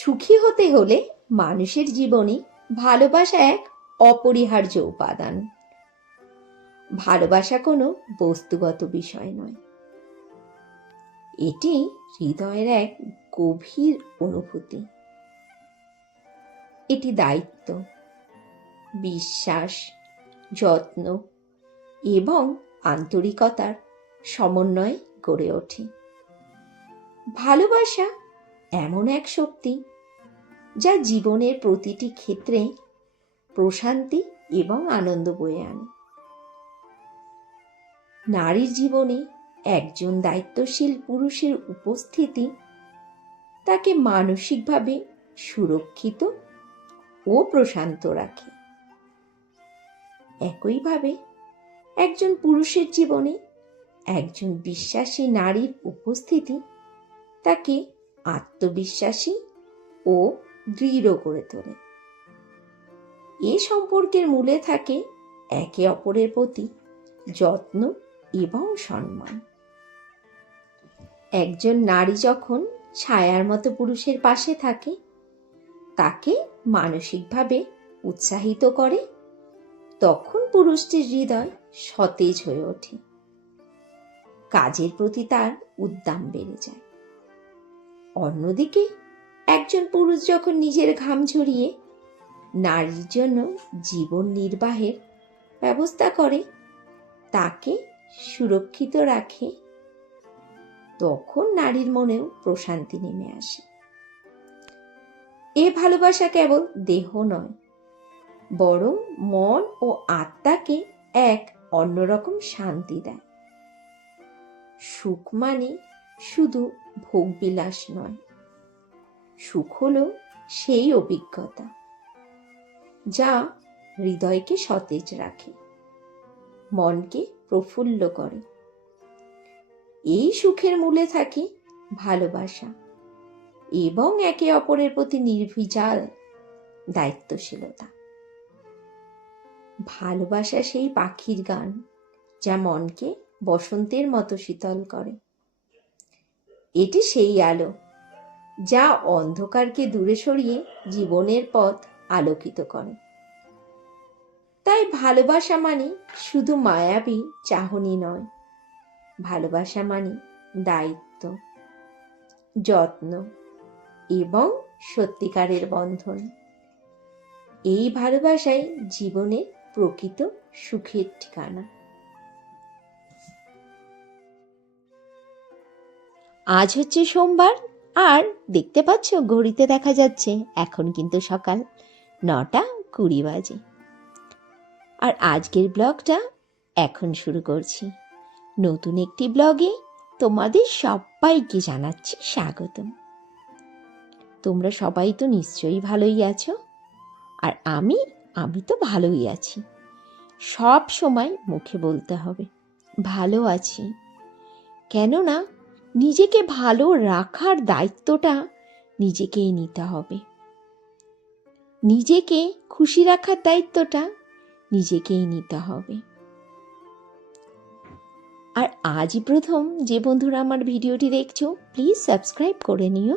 সুখী হতে হলে মানুষের জীবনে ভালোবাসা এক অপরিহার্য উপাদান। ভালোবাসা কোনো বস্তুগত বিষয় নয়, এটি হৃদয়ের এক গভীর অনুভূতি। এটি দায়িত্ব, বিশ্বাস, যত্ন এবং আন্তরিকতার সমন্বয়ে গড়ে ওঠে। ভালোবাসা এমন এক শক্তি যা জীবনের প্রতিটি ক্ষেত্রে প্রশান্তি এবং আনন্দ বয়ে আনে। নারীর জীবনে একজন দায়িত্বশীল পুরুষের উপস্থিতি তাকে মানসিকভাবে সুরক্ষিত ও প্রশান্ত রাখে। একইভাবে একজন পুরুষের জীবনে একজন বিশ্বাসী নারীর উপস্থিতি তাকে আত্মবিশ্বাসী ও দৃঢ় করে তোলে। এ সম্পর্কের মূলে থাকে একে অপরের প্রতি যত্ন এবং সম্মান। একজন নারী যখন ছায়ার মতো পুরুষের পাশে থাকে, তাকে মানসিকভাবে উৎসাহিত করে, তখন পুরুষটির হৃদয় সতেজ হয়ে ওঠে। কাজের প্রতি তার উদ্যম বেড়ে যায়। অন্যদিকে একজন পুরুষ যখন নিজের ঘাম ঝরিয়ে নারীর জন্য জীবন নির্বাহের ব্যবস্থা করে, তাকে সুরক্ষিত রাখে, তখন নারীর মনেও প্রশান্তি নেমে আসে। এ ভালোবাসা কেবল দেহ নয়, বরং মন ও আত্মাকে এক অন্যরকম শান্তি দেয়। সুখ মানে শুধু ভোগবিলাস নয়, সুখ হলো সেই অভিজ্ঞতা যা হৃদয়কে সতেজ রাখে, মনকে প্রফুল্ল করে। এই সুখের মূলে থাকে ভালোবাসা এবং একে অপরের প্রতি নির্ভেজাল দায়িত্বশীলতা। ভালোবাসা সেই পাখির গান যা মনকে বসন্তের মতো শীতল করে। এটি সেই আলো যা অন্ধকারকে দূরে সরিয়ে জীবনের পথ আলোকিত করে। তাই ভালোবাসা মানে শুধু মায়াবী চাহনি নয়, ভালোবাসা মানে দায়িত্ব, যত্ন এবং সত্যিকারের বন্ধন। এই ভালোবাসাই জীবনের প্রকৃত সুখের ঠিকানা। আজ হচ্ছে সোমবার, আর দেখতে পাচ্ছ ঘড়িতে দেখা যাচ্ছে এখন কিন্তু সকাল 9:20 বাজে। আর আজকের ব্লগটা এখন শুরু করছি। নতুন একটি ব্লগে তোমাদের সবাইকে জানাচ্ছি স্বাগতম। তোমরা সবাই তো নিশ্চয়ই ভালোই আছো, আর আমি তো ভালোই আছি। সব সময় মুখে বলতে হবে ভালো আছি, কেননা নিজেকে ভালো রাখার দায়িত্বটা নিজেকেই নিতে হবে। নিজেকে খুশি রাখার দায়িত্বটা নিজেকেই নিতে হবে। আর আজই প্রথম যে বন্ধুরা আমার ভিডিওটি দেখছো, প্লিজ সাবস্ক্রাইব করে নিও।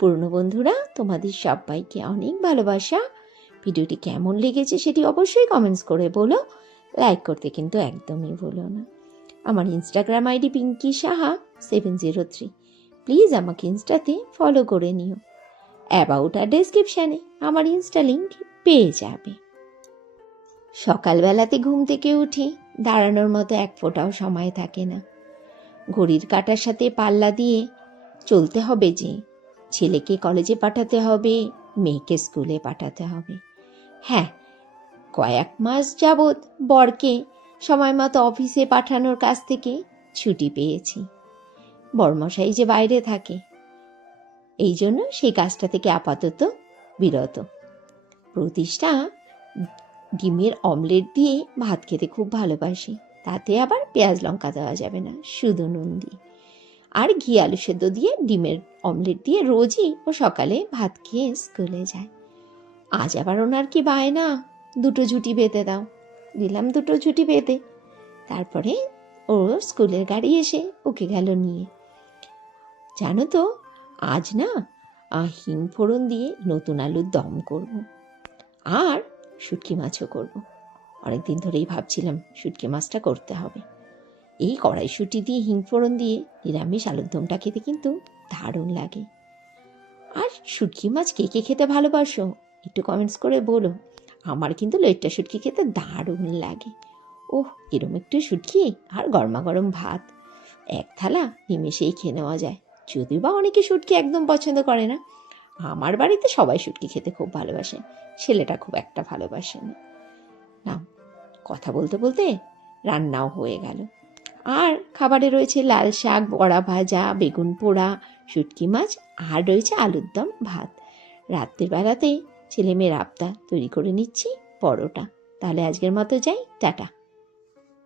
পুরনো বন্ধুরা, তোমাদের সবাইকে অনেক ভালোবাসা। ভিডিওটি কেমন লেগেছে সেটি অবশ্যই কমেন্টস করে বলো। লাইক করতে কিন্তু একদমই ভুলো না। আমার Instagram ID Pinki Saha 703। Please আমাকে ইনস্টাতে ফলো করে নিও। অ্যাবাউট আর ডেসক্রিপশানে আমার ইনস্টা লিঙ্ক পেয়ে যাবে। সকালবেলাতে ঘুম থেকে উঠে দাঁড়ানোর মতো এক ফোঁটাও সময় থাকে না। ঘড়ির কাঁটার সাথে পাল্লা দিয়ে চলতে হবে যে ছেলেকে কলেজে পাঠাতে হবে, মেয়েকে স্কুলে পাঠাতে হবে। হ্যাঁ, কয়েক মাস যাবৎ বরকে সময় মতো অফিসে পাঠানোর কাছ থেকে ছুটি পেয়েছি। বরমশাই যে বাইরে থাকে, এই জন্য সেই কাজটা থেকে আপাতত বিরত। প্রতিষ্ঠা ডিমের অমলেট দিয়ে ভাত খেতে খুব ভালোবাসে, তাতে আবার পেঁয়াজ লঙ্কা দেওয়া যাবে না, শুধু নুন দিয়ে। আর ঘি আলু সেদ্ধ দিয়ে ডিমের অমলেট দিয়ে রোজই ও সকালে ভাত খেয়ে স্কুলে যায়। আজ আবার ওনার কি বায়না, 2টো ঝুটি বেঁধে দাও। দিলাম 2টো ঝুটি বেঁধে। তারপরে ও স্কুলের গাড়ি এসে ওকে গেল নিয়ে। জানো তো, আজ না হিং ফোড়ন দিয়ে নতুন আলুর দম করব। আর শুটকি মাছও করব। অনেকদিন ধরেই ভাবছিলাম শুটকি মাছটা করতে হবে। এই কড়াইশুঁটি দিয়ে হিং ফোড়ন দিয়ে নিরামিষ আলুর দমটা খেতে কিন্তু দারুণ লাগে। আর শুটকি মাছ কে কে খেতে ভালোবাসো একটু কমেন্টস করে বলো। আমার কিন্তু লইট্টা শুটকি খেতে দারুণ লাগে। ওহ, এরম একটু শুটকি আর গরমা গরম ভাত, এক থালা নিমেষেই খেয়ে নেওয়া যায়। যদিও বা অনেকে শুটকি একদম পছন্দ করে না, আমার বাড়িতে সবাই শুটকি খেতে খুব ভালোবাসে, ছেলেটা খুব একটা ভালোবাসে না। না, কথা বলতে বলতে রান্নাও হয়ে গেল। আর খাবারে রয়েছে লাল শাক, বড়া ভাজা, বেগুন পোড়া, শুটকি মাছ, আর রয়েছে আলুর দম, ভাত। রাত্রির বেলাতে ছেলে মেয়ের আবদার, তৈরি করে নিচ্ছি পরোটা। তাহলে আজকের মতো যাই, টাটা।